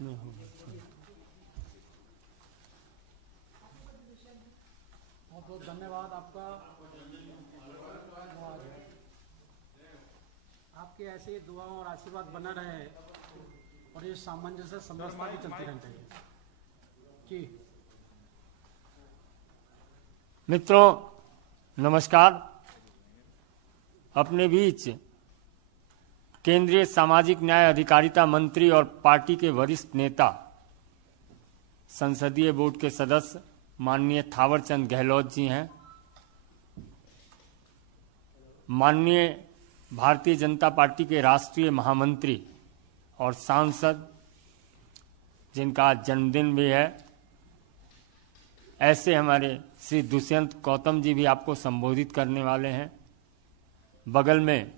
बहुत बहुत धन्यवाद आपका। आपके ऐसे दुआ और आशीर्वाद बना रहे और ये सामंजस्य समझौता भी चलती रहनी चाहिए जी। मित्रों नमस्कार। अपने बीच केंद्रीय सामाजिक न्याय अधिकारिता मंत्री और पार्टी के वरिष्ठ नेता संसदीय बोर्ड के सदस्य माननीय थावरचंद गहलोत जी हैं। माननीय भारतीय जनता पार्टी के राष्ट्रीय महामंत्री और सांसद जिनका आज जन्मदिन भी है, ऐसे हमारे श्री दुष्यंत गौतम जी भी आपको संबोधित करने वाले हैं। बगल में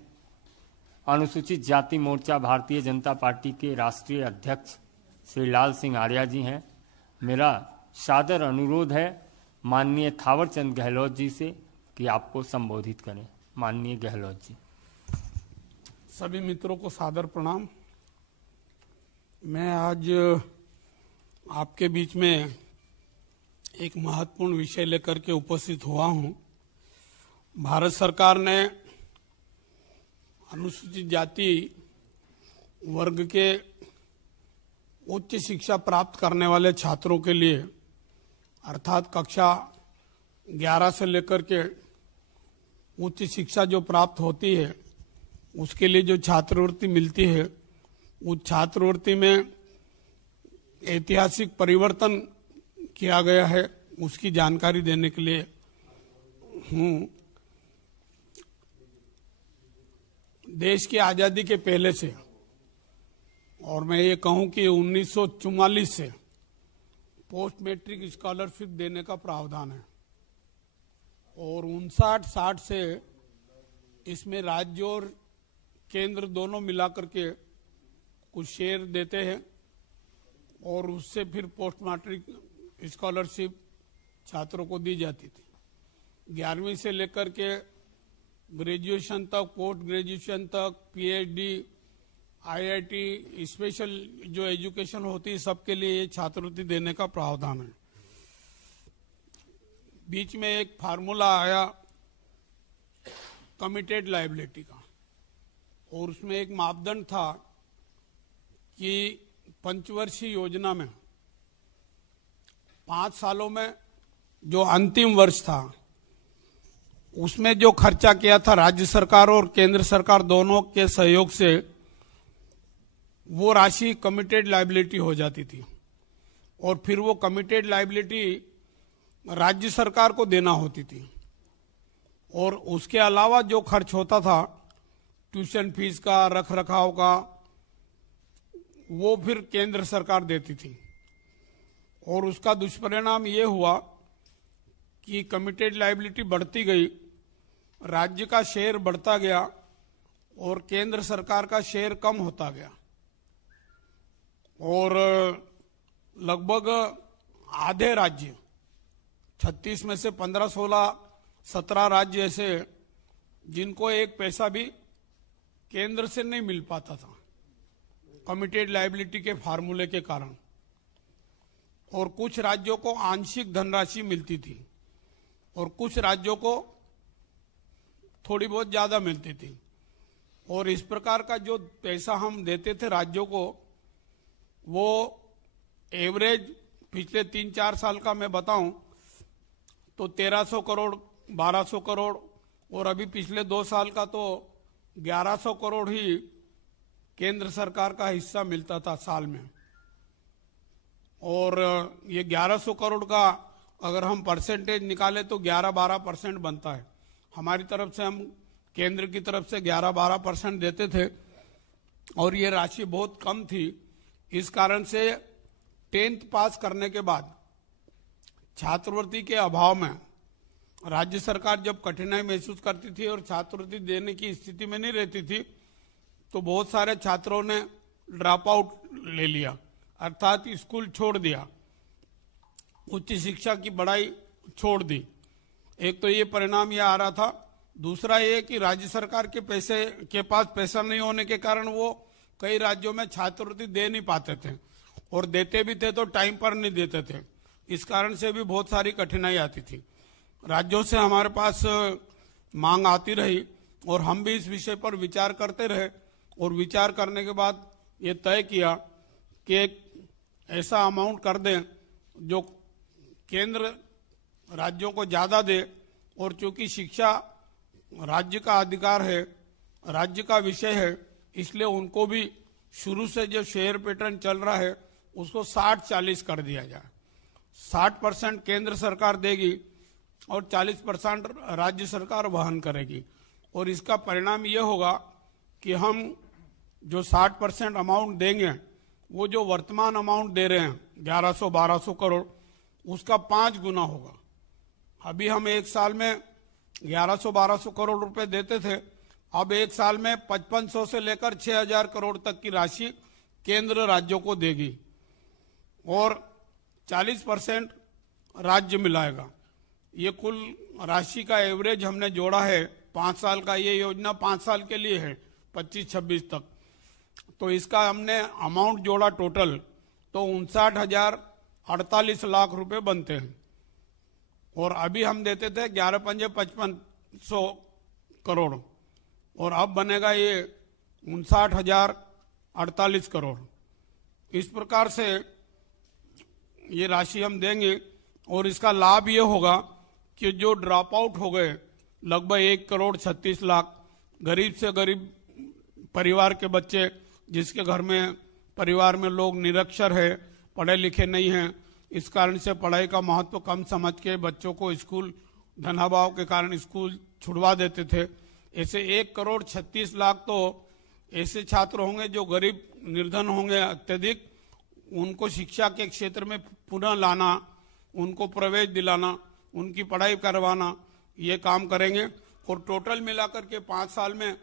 अनुसूचित जाति मोर्चा भारतीय जनता पार्टी के राष्ट्रीय अध्यक्ष श्री लाल सिंह आर्या जी हैं। मेरा सादर अनुरोध है माननीय थावरचंद गहलोत जी से कि आपको संबोधित करें। माननीय गहलोत जी। सभी मित्रों को सादर प्रणाम। मैं आज आपके बीच में एक महत्वपूर्ण विषय लेकर के उपस्थित हुआ हूं। भारत सरकार ने अनुसूचित जाति वर्ग के उच्च शिक्षा प्राप्त करने वाले छात्रों के लिए अर्थात कक्षा 11 से लेकर के उच्च शिक्षा जो प्राप्त होती है उसके लिए जो छात्रवृत्ति मिलती है, उस छात्रवृत्ति में ऐतिहासिक परिवर्तन किया गया है, उसकी जानकारी देने के लिए हूँ। देश की आज़ादी के पहले से, और मैं ये कहूँ कि 1944 से पोस्ट मैट्रिक स्कॉलरशिप देने का प्रावधान है और 59-60 से इसमें राज्य और केंद्र दोनों मिलाकर के कुछ शेयर देते हैं और उससे फिर पोस्ट मैट्रिक स्कॉलरशिप छात्रों को दी जाती थी। 11वीं से लेकर के ग्रेजुएशन तक, पोस्ट ग्रेजुएशन तक, पीएचडी, आईआईटी, स्पेशल जो एजुकेशन होती है सबके लिए ये छात्रवृत्ति देने का प्रावधान है। बीच में एक फार्मूला आया कमिटेड लायबिलिटी का और उसमें एक मापदंड था कि पंचवर्षीय योजना में 5 सालों में जो अंतिम वर्ष था उसमें जो खर्चा किया था राज्य सरकार और केंद्र सरकार दोनों के सहयोग से, वो राशि कमिटेड लायबिलिटी हो जाती थी और फिर वो कमिटेड लायबिलिटी राज्य सरकार को देना होती थी और उसके अलावा जो खर्च होता था ट्यूशन फीस का, रख रखाव का, वो फिर केंद्र सरकार देती थी। और उसका दुष्परिणाम ये हुआ कि कमिटेड लायबिलिटी बढ़ती गई, राज्य का शेयर बढ़ता गया और केंद्र सरकार का शेयर कम होता गया और लगभग आधे राज्य 36 में से 15, 16, 17 राज्य ऐसे जिनको एक पैसा भी केंद्र से नहीं मिल पाता था कमिटेड लायबिलिटी के फार्मूले के कारण, और कुछ राज्यों को आंशिक धनराशि मिलती थी और कुछ राज्यों को थोड़ी बहुत ज्यादा मिलती थी। और इस प्रकार का जो पैसा हम देते थे राज्यों को, वो एवरेज पिछले 3-4 साल का मैं बताऊं तो 1300 करोड़, 1200 करोड़ और अभी पिछले 2 साल का तो 1100 करोड़ ही केंद्र सरकार का हिस्सा मिलता था साल में। और ये 1100 करोड़ का अगर हम परसेंटेज निकाले तो 11-12% बनता है। हमारी तरफ से हम केंद्र की तरफ से 11-12% देते थे और ये राशि बहुत कम थी। इस कारण से 10th पास करने के बाद छात्रवृत्ति के अभाव में राज्य सरकार जब कठिनाई महसूस करती थी और छात्रवृत्ति देने की स्थिति में नहीं रहती थी, तो बहुत सारे छात्रों ने ड्रॉप आउट ले लिया, अर्थात स्कूल छोड़ दिया, उच्च शिक्षा की पढ़ाई छोड़ दी। एक तो ये परिणाम ये आ रहा था, दूसरा ये कि राज्य सरकार के पास पैसा नहीं होने के कारण वो कई राज्यों में छात्रवृत्ति दे नहीं पाते थे और देते भी थे तो टाइम पर नहीं देते थे। इस कारण से भी बहुत सारी कठिनाई आती थी। राज्यों से हमारे पास मांग आती रही और हम भी इस विषय पर विचार करते रहे और विचार करने के बाद ये तय किया कि एक ऐसा अमाउंट कर दें जो केंद्र राज्यों को ज्यादा दे, और चूंकि शिक्षा राज्य का अधिकार है, राज्य का विषय है, इसलिए उनको भी शुरू से जो शेयर पैटर्न चल रहा है उसको 60-40 कर दिया जाए। 60% केंद्र सरकार देगी और 40% राज्य सरकार वहन करेगी। और इसका परिणाम ये होगा कि हम जो 60% अमाउंट देंगे वो जो वर्तमान अमाउंट दे रहे हैं 1100-1200 करोड़, उसका 5 गुना होगा। अभी हम एक साल में 1100-1200 करोड़ रुपए देते थे, अब एक साल में 5500 से लेकर 6000 करोड़ तक की राशि केंद्र राज्यों को देगी और 40% राज्य मिलाएगा। ये कुल राशि का एवरेज हमने जोड़ा है 5 साल का। ये योजना 5 साल के लिए है, 25-26 तक। तो इसका हमने अमाउंट जोड़ा टोटल, तो 59,048 लाख रुपए बनते हैं। और अभी हम देते थे 11,55,000 करोड़ और अब बनेगा ये 59,048 करोड़। इस प्रकार से ये राशि हम देंगे और इसका लाभ ये होगा कि जो ड्रॉप आउट हो गए लगभग 1,36,00,000 गरीब से गरीब परिवार के बच्चे, जिसके घर में परिवार में लोग निरक्षर है, पढ़े लिखे नहीं हैं, इस कारण से पढ़ाई का महत्व कम समझ के बच्चों को स्कूल धनाभाव के कारण स्कूल छुड़वा देते थे। ऐसे 1,36,00,000 तो ऐसे छात्र होंगे जो गरीब निर्धन होंगे अत्यधिक, उनको शिक्षा के क्षेत्र में पुनः लाना, उनको प्रवेश दिलाना, उनकी पढ़ाई करवाना, ये काम करेंगे। और टोटल मिलाकर के 5 साल में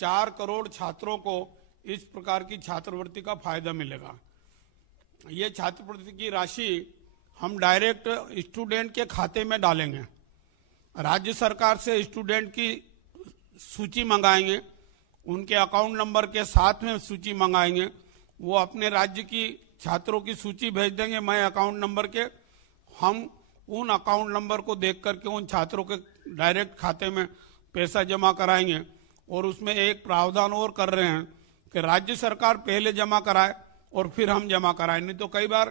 4 करोड़ छात्रों को इस प्रकार की छात्रवृत्ति का फायदा मिलेगा। ये छात्रवृत्ति की राशि हम डायरेक्ट स्टूडेंट के खाते में डालेंगे। राज्य सरकार से स्टूडेंट की सूची मंगाएंगे, उनके अकाउंट नंबर के साथ में सूची मंगाएंगे, वो अपने राज्य की छात्रों की सूची भेज देंगे मैं अकाउंट नंबर के। हम उन अकाउंट नंबर को देख करके उन छात्रों के डायरेक्ट खाते में पैसा जमा कराएंगे। और उसमें एक प्रावधान और कर रहे हैं कि राज्य सरकार पहले जमा कराए और फिर हम जमा कराएं। नहीं तो कई बार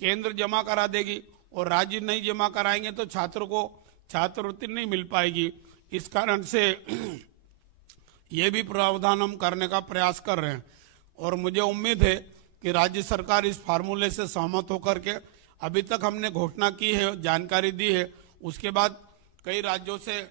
केंद्र जमा करा देगी और राज्य नहीं जमा कराएंगे तो छात्रों को छात्रवृत्ति नहीं मिल पाएगी। इस कारण से ये भी प्रावधान हम करने का प्रयास कर रहे हैं और मुझे उम्मीद है कि राज्य सरकार इस फार्मूले से सहमत होकर के, अभी तक हमने घोषणा की है, जानकारी दी है, उसके बाद कई राज्यों से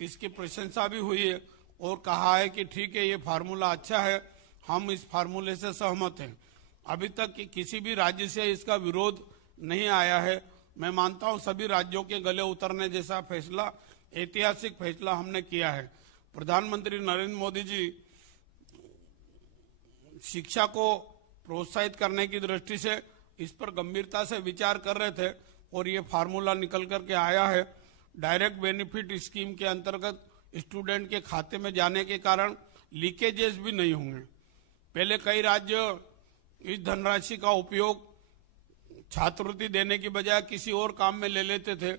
इसकी प्रशंसा भी हुई है और कहा है कि ठीक है ये फार्मूला अच्छा है, हम इस फार्मूले से सहमत हैं। अभी तक किसी भी राज्य से इसका विरोध नहीं आया है। मैं मानता हूं सभी राज्यों के गले उतरने जैसा फैसला, ऐतिहासिक फैसला हमने किया है। प्रधानमंत्री नरेंद्र मोदी जी शिक्षा को प्रोत्साहित करने की दृष्टि से इस पर गंभीरता से विचार कर रहे थे और ये फार्मूला निकल करके आया है। डायरेक्ट बेनिफिट स्कीम के अंतर्गत स्टूडेंट के खाते में जाने के कारण लीकेजेस भी नहीं होंगे। पहले कई राज्य इस धनराशि का उपयोग छात्रवृत्ति देने की बजाय किसी और काम में ले लेते थे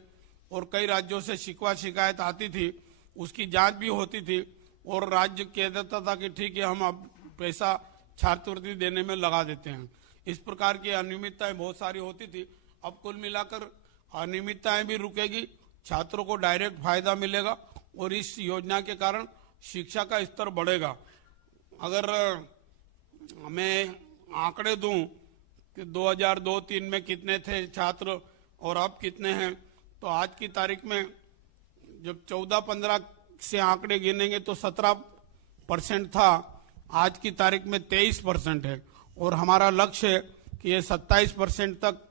और कई राज्यों से शिकवा शिकायत आती थी, उसकी जांच भी होती थी और राज्य कह देता था कि ठीक है हम अब पैसा छात्रवृत्ति देने में लगा देते हैं। इस प्रकार की अनियमितताएं बहुत सारी होती थी। अब कुल मिलाकर अनियमितताएं भी रुकेगी, छात्रों को डायरेक्ट फायदा मिलेगा और इस योजना के कारण शिक्षा का स्तर बढ़ेगा। अगर मैं आंकड़े दूं कि 2002-03 में कितने थे छात्र और अब कितने हैं, तो आज की तारीख में जब 14-15 से आंकड़े गिनेंगे तो 17% था, आज की तारीख में 23% है और हमारा लक्ष्य है कि ये 27% तक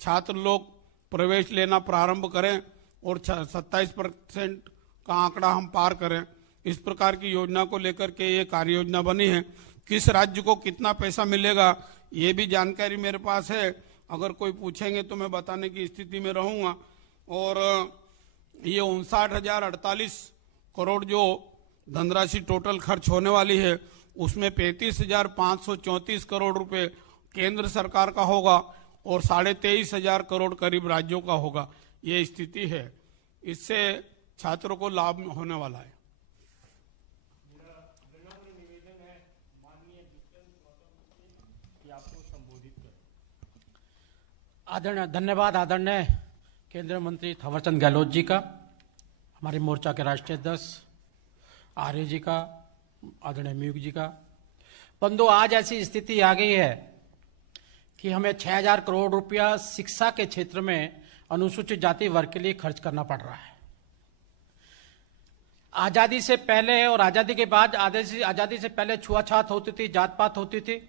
छात्र लोग प्रवेश लेना प्रारंभ करें और 27% का आंकड़ा हम पार करें। इस प्रकार की योजना को लेकर के ये कार्य योजना बनी है। किस राज्य को कितना पैसा मिलेगा ये भी जानकारी मेरे पास है, अगर कोई पूछेंगे तो मैं बताने की स्थिति में रहूंगा। और ये 59,048 करोड़ जो धनराशि टोटल खर्च होने वाली है उसमें 35,534 करोड़ रुपए केंद्र सरकार का होगा और 23,500 करोड़ करीब राज्यों का होगा। ये स्थिति है, इससे छात्रों को लाभ होने वाला है। आदरणीय धन्यवाद आदरणीय केंद्रीय मंत्री थावरचंद गहलोत जी का, हमारे मोर्चा के राष्ट्रीय अध्यक्ष आर्य जी का, आदरणीय मयूख जी का। बंधु, आज ऐसी स्थिति आ गई है कि हमें 6,000 करोड़ रुपया शिक्षा के क्षेत्र में अनुसूचित जाति वर्ग के लिए खर्च करना पड़ रहा है। आजादी से पहले और आजादी के बाद, आजादी से पहले छुआछात होती थी, जात पात होती थी,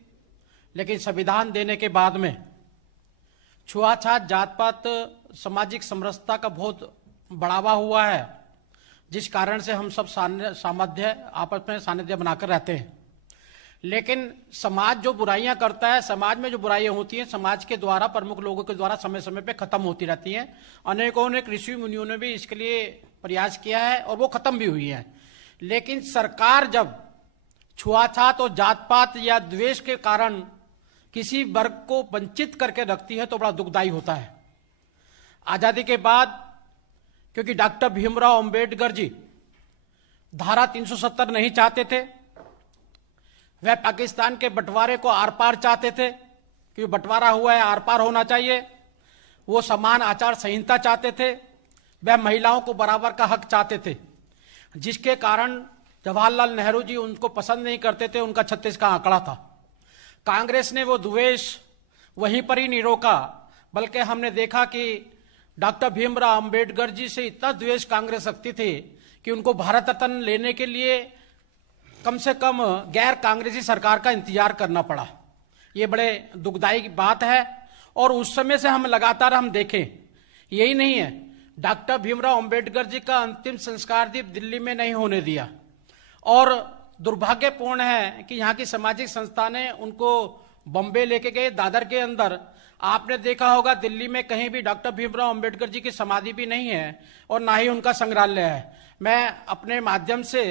लेकिन संविधान देने के बाद में छुआछात, जात पात, सामाजिक समरसता का बहुत बढ़ावा हुआ है, जिस कारण से हम सब सामंजस्य, आपस में सानिध्य बनाकर रहते हैं। लेकिन समाज जो बुराइयां करता है, समाज में जो बुराइयां होती हैं, समाज के द्वारा, प्रमुख लोगों के द्वारा समय समय पे खत्म होती रहती हैं। अनेकों ने, ऋषि मुनियों ने भी इसके लिए प्रयास किया है और वो खत्म भी हुई है। लेकिन सरकार जब छुआछात और जात पात या द्वेष के कारण किसी वर्ग को वंचित करके रखती है तो बड़ा दुखदायी होता है। आजादी के बाद, क्योंकि डॉक्टर भीमराव अंबेडकर जी धारा 370 नहीं चाहते थे, वह पाकिस्तान के बंटवारे को आर पार चाहते थे, क्योंकि बंटवारा हुआ है, आर पार होना चाहिए। वो समान आचार संहिता चाहते थे, वह महिलाओं को बराबर का हक चाहते थे, जिसके कारण जवाहरलाल नेहरू जी उनको पसंद नहीं करते थे। उनका 36 का आंकड़ा था। कांग्रेस ने वो द्वेष वहीं पर ही नहीं रोका, बल्कि हमने देखा कि डॉक्टर भीमराव अंबेडकर जी से इतना द्वेष कांग्रेस रखती थी कि उनको भारत रत्न लेने के लिए कम से कम गैर कांग्रेसी सरकार का इंतजार करना पड़ा। ये बड़े दुखदायी बात है। और उस समय से हम लगातार हम देखें, यही नहीं है, डॉक्टर भीमराव अंबेडकर जी का अंतिम संस्कार भी दिल्ली में नहीं होने दिया। और दुर्भाग्यपूर्ण है कि यहाँ की सामाजिक संस्था ने उनको बॉम्बे लेके गए, दादर के अंदर। आपने देखा होगा दिल्ली में कहीं भी डॉक्टर भीमराव अंबेडकर जी की समाधि भी नहीं है और ना ही उनका संग्रहालय है। मैं अपने माध्यम से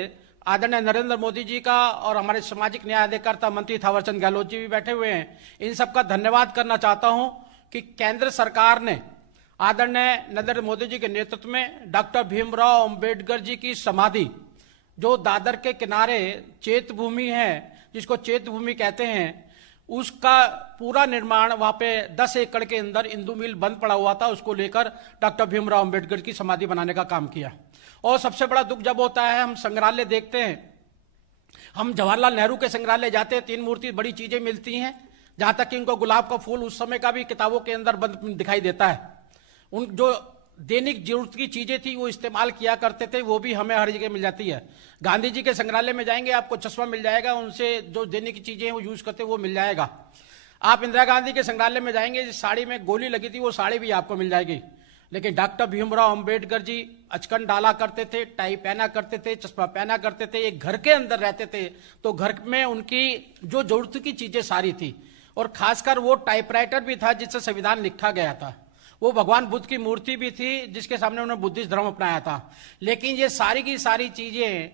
आदरणीय नरेंद्र मोदी जी का और हमारे सामाजिक न्याय अधिकारिता मंत्री थावरचंद गहलोत जी भी बैठे हुए हैं, इन सबका धन्यवाद करना चाहता हूं कि केंद्र सरकार ने आदरणीय नरेंद्र मोदी जी के नेतृत्व में डॉक्टर भीमराव अंबेडकर जी की समाधि, जो दादर के किनारे चेत भूमि है, जिसको चेत भूमि कहते हैं, उसका पूरा निर्माण वहां पे 10 एकड़ के अंदर इंदू मिल बंद पड़ा हुआ था, उसको लेकर डॉक्टर भीमराव अंबेडकर की समाधि बनाने का काम किया। और सबसे बड़ा दुख जब होता है, हम संग्रहालय देखते हैं, हम जवाहरलाल नेहरू के संग्रहालय जाते हैं, 3 मूर्ति बड़ी चीजें मिलती हैं, जहां तक कि उनको गुलाब का फूल उस समय का भी किताबों के अंदर बंद दिखाई देता है। उन जो दैनिक जरूरत की चीजें थी वो इस्तेमाल किया करते थे, वो भी हमें हर जगह मिल जाती है। गांधी जी के संग्रहालय में जाएंगे, आपको चश्मा मिल जाएगा, उनसे जो दैनिक की चीजें वो यूज करते वो मिल जाएगा। आप इंदिरा गांधी के संग्रहालय में जाएंगे, जिस साड़ी में गोली लगी थी वो साड़ी भी आपको मिल जाएगी। लेकिन डॉक्टर भीमराव अंबेडकर जी अचकन डाला करते थे, टाई पहना करते थे, चश्मा पहना करते थे, एक घर के अंदर रहते थे, तो घर में उनकी जो जरूरत की चीजें सारी थी। और खासकर वो टाइपराइटर भी था जिससे संविधान लिखा गया था। वो भगवान बुद्ध की मूर्ति भी थी, जिसके सामने उन्होंने बुद्धिस्ट धर्म अपनाया था। लेकिन ये सारी की सारी चीजें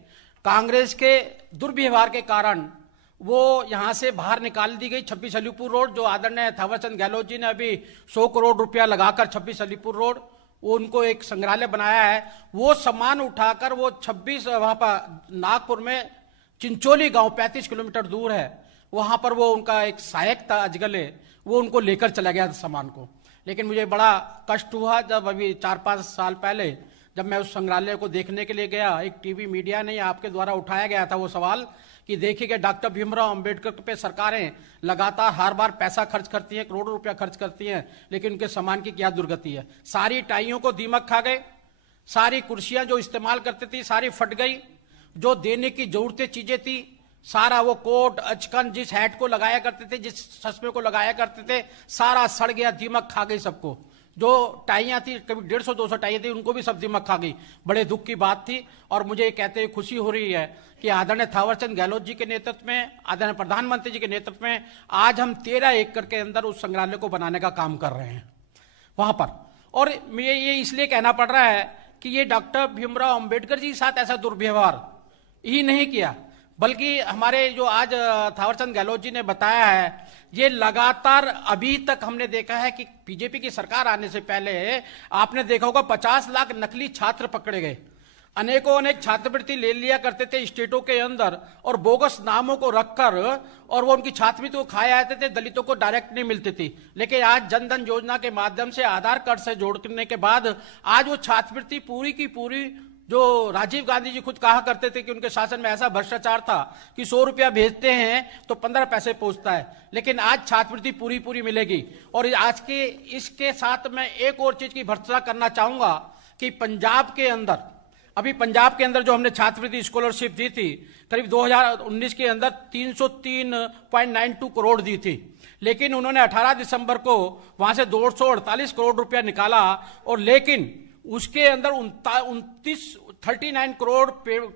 कांग्रेस के दुर्व्यवहार के कारण वो यहां से बाहर निकाल दी गई। 26 अलीपुर रोड, जो आदरणीय थावरचंद गहलोत जी ने अभी 100 करोड़ रुपया लगाकर 26 अलीपुर रोड, वो उनको एक संग्रहालय बनाया है, वो सामान उठाकर वो 26 वहां पर नागपुर में चिंचोली गांव 35 किलोमीटर दूर है, वहां पर वो उनका एक सहायक था अजगले, वो उनको लेकर चला गया था सामान को। लेकिन मुझे बड़ा कष्ट हुआ जब अभी 4-5 साल पहले जब मैं उस संग्रहालय को देखने के लिए गया, एक टीवी मीडिया ने आपके द्वारा उठाया गया था वो सवाल कि देखिए डॉक्टर भीमराव अंबेडकर पे सरकारें लगातार हर बार पैसा खर्च करती हैं, करोड़ों रुपया खर्च करती हैं, लेकिन उनके सामान की क्या दुर्गति है। सारी टाइयों को दीमक खा गए, सारी कुर्सियां जो इस्तेमाल करती थी सारी फट गई, जो देने की जरूरतें चीजें थी सारा वो कोट अचकन जिस हैट को लगाया करते थे, जिस चश्मे को लगाया करते थे, सारा सड़ गया, दीमक खा गई सबको। जो टाइयां थी कभी 150-200 टाइयां थी, उनको भी सब दीमक खा गई। बड़े दुख की बात थी। और मुझे कहते हुए खुशी हो रही है कि आदरणीय थावरचंद गहलोत जी के नेतृत्व में, आदरणीय प्रधानमंत्री जी के नेतृत्व में आज हम 13 एकड़ के अंदर उस संग्रहालय को बनाने का काम कर रहे हैं वहां पर। और ये इसलिए कहना पड़ रहा है कि ये डॉक्टर भीमराव अंबेडकर जी के साथ ऐसा दुर्व्यवहार ही नहीं किया, बल्कि हमारे जो आज थावरचंद गहलोत जी ने बताया है, ये लगातार अभी तक हमने देखा है कि बीजेपी की सरकार आने से पहले आपने देखा होगा 50 लाख नकली छात्र पकड़े गए, अनेकों अनेक छात्रवृत्ति ले लिया करते थे स्टेटों के अंदर और बोगस नामों को रखकर, और वो उनकी छात्रवृत्ति को खाए आते थे, दलितों को डायरेक्ट नहीं मिलती थी। लेकिन आज जन धन योजना के माध्यम से आधार कार्ड से जोड़ने के बाद आज वो छात्रवृत्ति पूरी की पूरी, जो राजीव गांधी जी खुद कहा करते थे कि उनके शासन में ऐसा भ्रष्टाचार था कि 100 रुपया भेजते हैं तो 15 पैसे पहुंचता है, लेकिन आज छात्रवृत्ति पूरी पूरी मिलेगी। और आज के इसके साथ मैं एक और चीज की भर्त्सना करना चाहूंगा कि पंजाब के अंदर, अभी पंजाब के अंदर जो हमने छात्रवृत्ति स्कॉलरशिप दी थी, करीब 2019 के अंदर 303.92 करोड़ दी थी, लेकिन उन्होंने 18 दिसंबर को वहां से 248 करोड़ रुपया निकाला, और लेकिन उसके अंदर 39 करोड़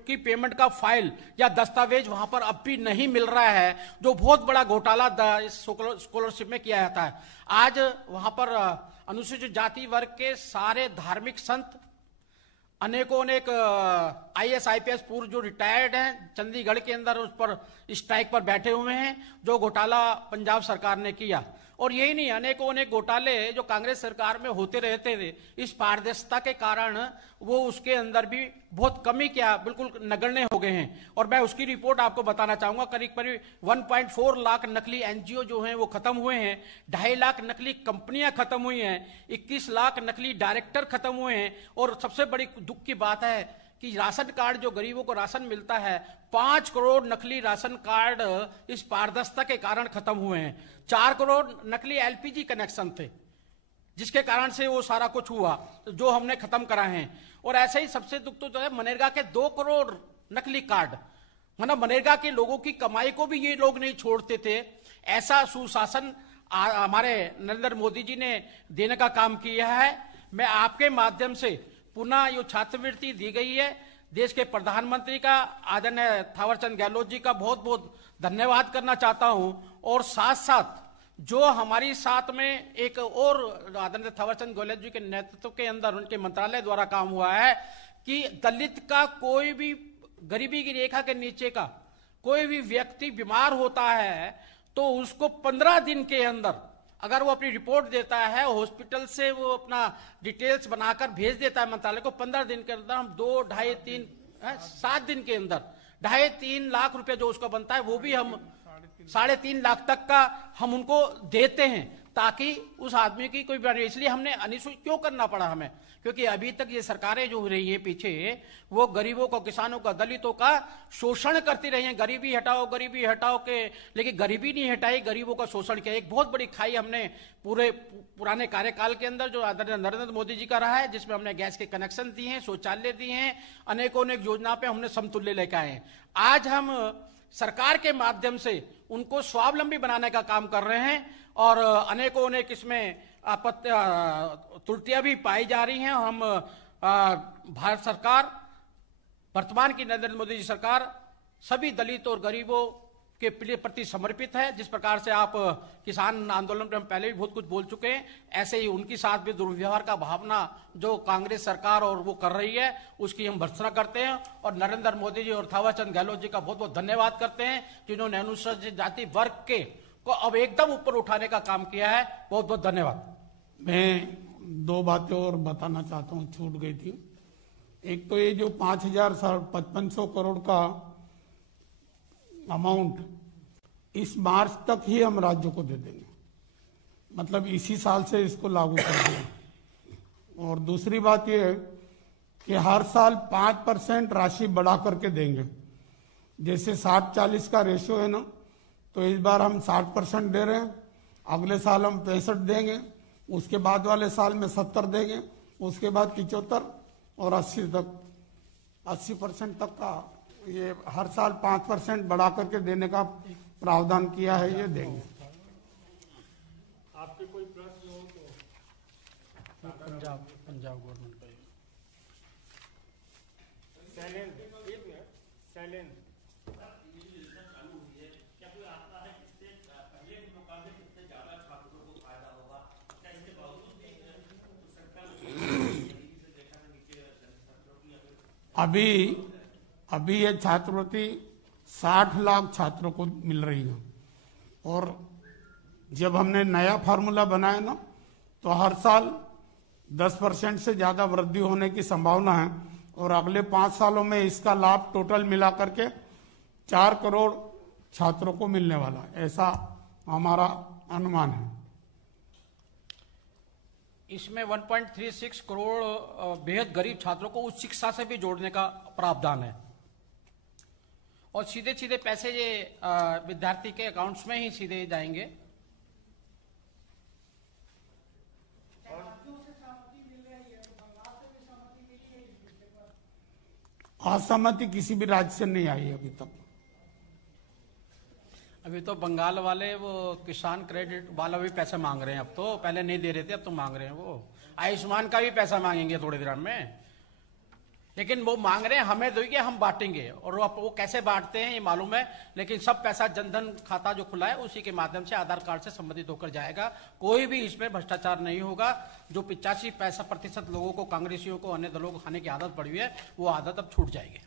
की पेमेंट का फाइल या दस्तावेज वहां पर अब भी नहीं मिल रहा है, जो बहुत बड़ा घोटाला इस स्कॉलरशिप में किया जाता है। आज वहां पर अनुसूचित जाति वर्ग के सारे धार्मिक संत, अनेकों अनेक IAS IPS पूर्व जो रिटायर्ड हैं चंडीगढ़ के अंदर उस पर स्ट्राइक पर बैठे हुए हैं, जो घोटाला पंजाब सरकार ने किया। और यही नहीं, अनेकों अनेक घोटाले जो कांग्रेस सरकार में होते रहते थे, इस पारदर्शिता के कारण वो उसके अंदर भी बहुत कमी क्या बिल्कुल नगण्य हो गए हैं। और मैं उसकी रिपोर्ट आपको बताना चाहूंगा, करीब करीब 1.4 लाख नकली NGO जो हैं वो खत्म हुए हैं, 2.5 लाख नकली कंपनियां खत्म हुई हैं, 21 लाख नकली डायरेक्टर खत्म हुए हैं, और सबसे बड़ी दुख की बात है कि राशन कार्ड जो गरीबों को राशन मिलता है, 5 करोड़ नकली राशन कार्ड इस पारदर्शिता के कारण खत्म हुए हैं। 4 करोड़ नकली LPG कनेक्शन थे, जिसके कारण से वो सारा कुछ हुआ, जो हमने खत्म करा है। और ऐसे ही सबसे दुख तो जो है मनरेगा के 2 करोड़ नकली कार्ड, मतलब मनरेगा के लोगों की कमाई को भी ये लोग नहीं छोड़ते थे। ऐसा सुशासन हमारे नरेंद्र मोदी जी ने देने का काम किया है। मैं आपके माध्यम से पुनः ये छात्रवृत्ति दी गई है, देश के प्रधानमंत्री का आदरणीय थावरचंद गहलोत जी का बहुत बहुत धन्यवाद करना चाहता हूं। और साथ साथ जो हमारी साथ में एक और आदरणीय थावरचंद गहलोत जी के नेतृत्व के अंदर उनके मंत्रालय द्वारा काम हुआ है कि दलित का कोई भी गरीबी की रेखा के नीचे का कोई भी व्यक्ति बीमार होता है तो उसको 15 दिन के अंदर अगर वो अपनी रिपोर्ट देता है, हॉस्पिटल से वो अपना डिटेल्स बनाकर भेज देता है मंत्रालय को, 15 दिन के अंदर हम 2, ढाई, 3, 7 दिन के अंदर 2.5-3 लाख रुपए जो उसका बनता है वो भी हम 3.5 लाख तक का हम उनको देते हैं, ताकि उस आदमी की कोई बीमारी। इसलिए हमने अनिश्चित क्यों करना पड़ा हमें, क्योंकि अभी तक ये सरकारें जो हो रही है पीछे, वो गरीबों को, किसानों का, दलितों का शोषण करती रही हैं। गरीबी हटाओ के, लेकिन गरीबी नहीं हटाई, गरीबों का शोषण किया। एक बहुत बड़ी खाई हमने पूरे पुराने कार्यकाल के अंदर जो आदरणीय नरेंद्र मोदी जी का रहा है, जिसमें हमने गैस के कनेक्शन दिए हैं, शौचालय दिए हैं, अनेकों अनेक योजना पे हमने समतुल्य लेकर आए हैं। आज हम सरकार के माध्यम से उनको स्वावलंबी बनाने का काम कर रहे हैं, और अनेकों अनेक इसमें त्रुटियां भी पाई जा रही हैं। हम भारत सरकार, वर्तमान की नरेंद्र मोदी जी सरकार सभी दलित और गरीबों के प्रति समर्पित है। जिस प्रकार से आप किसान आंदोलन पर हम पहले भी बहुत कुछ बोल चुके हैं, ऐसे ही उनकी साथ भी दुर्व्यवहार का भावना जो कांग्रेस सरकार और वो कर रही है, उसकी हम भर्त्सना करते हैं। और नरेंद्र मोदी जी और थावरचंद गहलोत जी का बहुत बहुत धन्यवाद करते हैं, जिन्होंने अनुसूचित जाति वर्ग के को अब एकदम ऊपर उठाने का काम किया है। बहुत बहुत धन्यवाद। मैं 2 बातें और बताना चाहता हूँ, छूट गई थी। एक तो ये जो 5,500 करोड़ का अमाउंट इस मार्च तक ही हम राज्यों को दे देंगे, मतलब इसी साल से इसको लागू कर देंगे। और दूसरी बात ये है कि हर साल 5% राशि बढ़ा करके देंगे। जैसे 60-40 का रेशियो है ना, तो इस बार हम 60% दे रहे हैं, अगले साल हम 65 देंगे, उसके बाद वाले साल में 70 देंगे, उसके बाद 75 और 80 तक 80% तक का ये हर साल 5% बढ़ा करके देने का प्रावधान किया है, ये देंगे। आपके कोई प्रश्न हो तो पंजाब गवर्नमेंट का साइलेंट अभी ये छात्रवृत्ति 60 लाख छात्रों को मिल रही है। और जब हमने नया फार्मूला बनाया ना, तो हर साल 10% से ज्यादा वृद्धि होने की संभावना है और अगले 5 सालों में इसका लाभ टोटल मिला करके 4 करोड़ छात्रों को मिलने वाला है, ऐसा हमारा अनुमान है। इसमें 1.36 करोड़ बेहद गरीब छात्रों को उच्च शिक्षा से भी जोड़ने का प्रावधान है और सीधे सीधे पैसे ये विद्यार्थी के अकाउंट्स में ही सीधे जाएंगे। असहमति किसी भी राज्य से नहीं आई अभी तक। अभी तो बंगाल वाले वो किसान क्रेडिट वाला भी पैसे मांग रहे हैं, अब तो पहले नहीं दे रहे थे, अब तो मांग रहे हैं। वो आयुष्मान का भी पैसा मांगेंगे थोड़ी देर में, लेकिन वो मांग रहे हैं हमें दोगे हम बांटेंगे, और वो कैसे बांटते हैं ये मालूम है। लेकिन सब पैसा जनधन खाता जो खुला है उसी के माध्यम से आधार कार्ड से संबंधित होकर जाएगा। कोई भी इसमें भ्रष्टाचार नहीं होगा। जो 85% लोगों को, कांग्रेसियों को, अन्य दलों को खाने की आदत पड़ी हुई है, वो आदत अब छूट जाएगी।